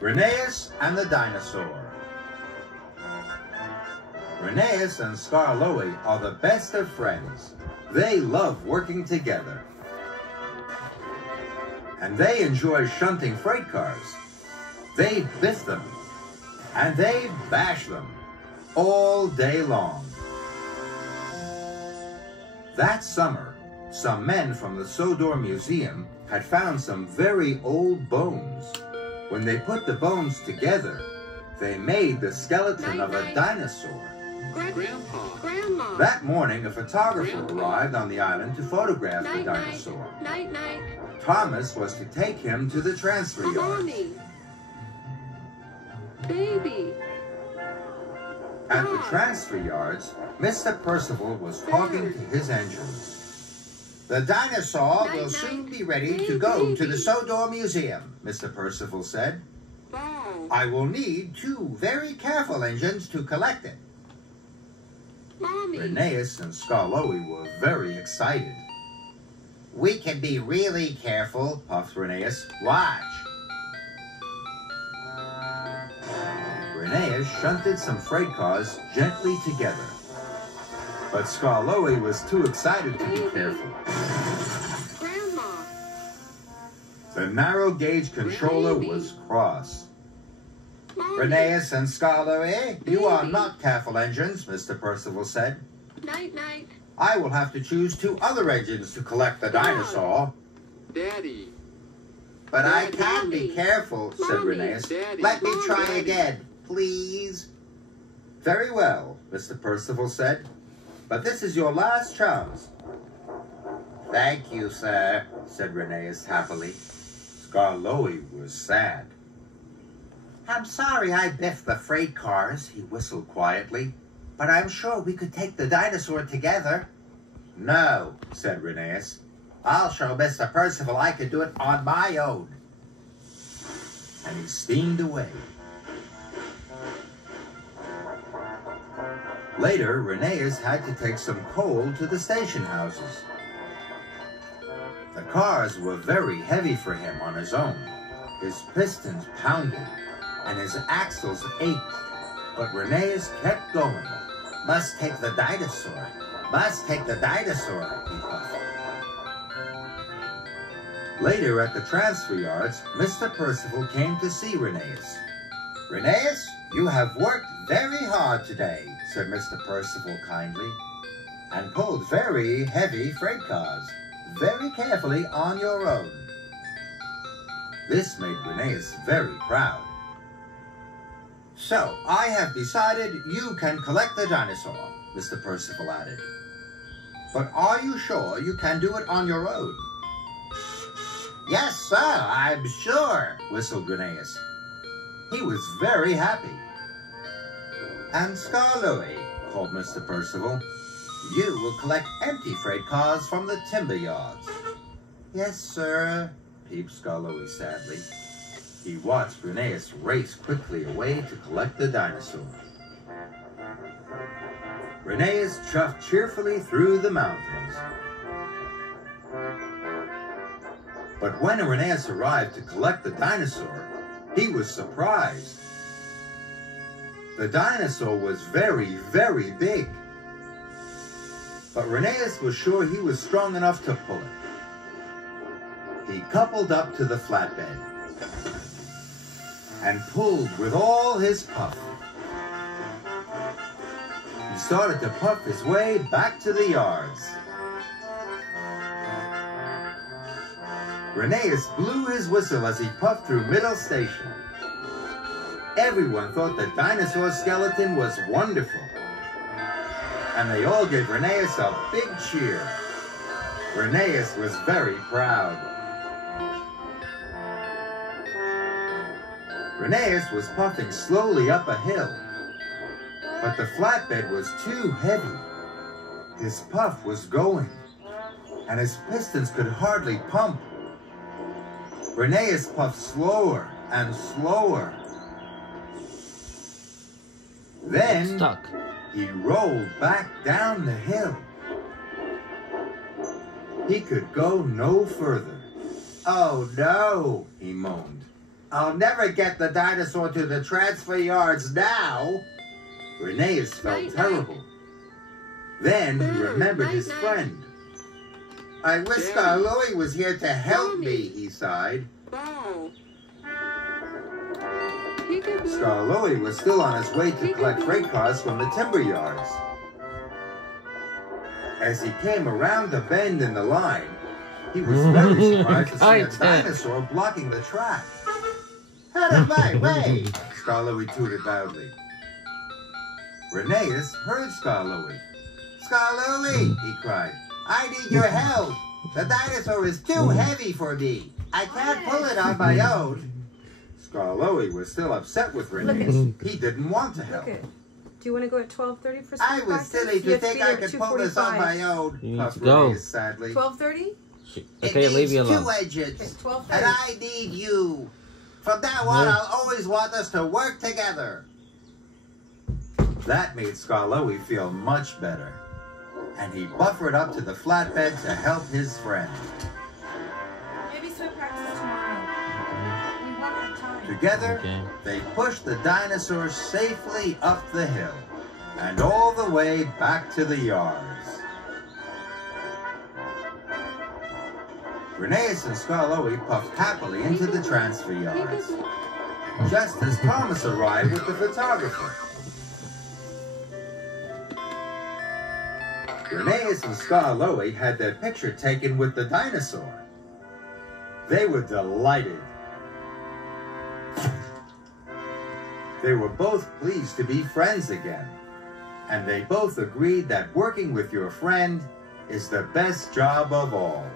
Rheneas and the Dinosaur. Rheneas and Skarloey are the best of friends. They love working together. And they enjoy shunting freight cars. They biff them. And they bash them all day long. That summer, some men from the Sodor Museum had found some very old bones. When they put the bones together, they made the skeleton of a dinosaur. Grandma. That morning, a photographer arrived on the island to photograph the dinosaur. Night. Thomas was to take him to the transfer yard. Mommy. Baby. At the transfer yards, Mr. Percival was talking to his engines. The dinosaur will soon be ready to go to the Sodor Museum, Mr. Percival said. I will need 2 very careful engines to collect it. Mommy. Rheneas and Skarloey were very excited. We can be really careful, puffed Rheneas. Watch. Rheneas shunted some freight cars gently together. But Skarloey was too excited to be careful. Grandma. The narrow gauge controller was cross. Mommy. Rheneas and Skarloey, you are not careful engines, Mr. Percival said. Night. I will have to choose 2 other engines to collect the dinosaur. Daddy. But I Daddy. can't be careful, said Mommy. Rheneas. Daddy. Let me try Daddy. again, please. Very well, Mr. Percival said. But this is your last chance. Thank you, sir, said Rheneas happily. Skarloey was sad. I'm sorry I biffed the freight cars, he whistled quietly. But I'm sure we could take the dinosaur together. No, said Rheneas. I'll show Mr. Percival I could do it on my own. And he steamed away. Later, Rheneas had to take some coal to the station houses. The cars were very heavy for him on his own. His pistons pounded, and his axles ached. But Rheneas kept going. Must take the dinosaur. Must take the dinosaur, he puffed. Later at the transfer yards, Mr. Percival came to see Rheneas. Rheneas, you have worked very hard today, said Mr. Percival kindly, and pulled very heavy freight cars, very carefully on your own. This made Rheneas very proud. So, I have decided you can collect the dinosaur, Mr. Percival added. But are you sure you can do it on your own? Yes, sir, I'm sure, whistled Rheneas. He was very happy. And Skarloey, called Mr. Percival, you will collect empty freight cars from the timber yards. Yes, sir, peeped Skarloey sadly. He watched Rheneas race quickly away to collect the dinosaur. Rheneas chuffed cheerfully through the mountains. But when Rheneas arrived to collect the dinosaur, he was surprised. The dinosaur was very, very big. But Rheneas was sure he was strong enough to pull it. He coupled up to the flatbed and pulled with all his puff. He started to puff his way back to the yards. Rheneas blew his whistle as he puffed through Middle Station. Everyone thought the dinosaur skeleton was wonderful. And they all gave Rheneas a big cheer. Rheneas was very proud. Rheneas was puffing slowly up a hill, but the flatbed was too heavy. His puff was going, and his pistons could hardly pump. Rheneas puffed slower and slower. Then he rolled back down the hill. He could go no further. Oh no, he moaned. I'll never get the dinosaur to the transfer yards now. Rheneas felt Night, terrible. Then he remembered his night. friend. I wish Scarloey was here to help me, he sighed. Ball. Peekaboo. Scarloey was still on his way to collect freight cars from the timber yards. As he came around the bend in the line, he was very surprised to see a dinosaur blocking the track. Out of my way! Scarloey tooted loudly. Rheneas heard Scarloey. Scarloey, he cried, I need your help. The dinosaur is too heavy for me. I can't pull it on my own. Scarloey was still upset with Rheneas. He didn't want to help. Okay. Do you want to go at 12:30 for I school was practice? silly You to have think be I there at could pull this on 2:45. my own, You need puffed to go. Rheneas sadly. 12:30? Okay, leave you alone. Two edges, Okay, 12:30. and I need you. From now on, I'll always want us to work together. That made Scarloey feel much better, and he buffered up to the flatbed to help his friend. Maybe swim practice tomorrow. We won't have time. Together, Okay. they pushed the dinosaur safely up the hill and all the way back to the yards. Rheneas and Scarloey puffed happily into the transfer yards, just as Thomas arrived with the photographer. Rheneas and Scarloey had their picture taken with the dinosaur. They were delighted. They were both pleased to be friends again, and they both agreed that working with your friend is the best job of all.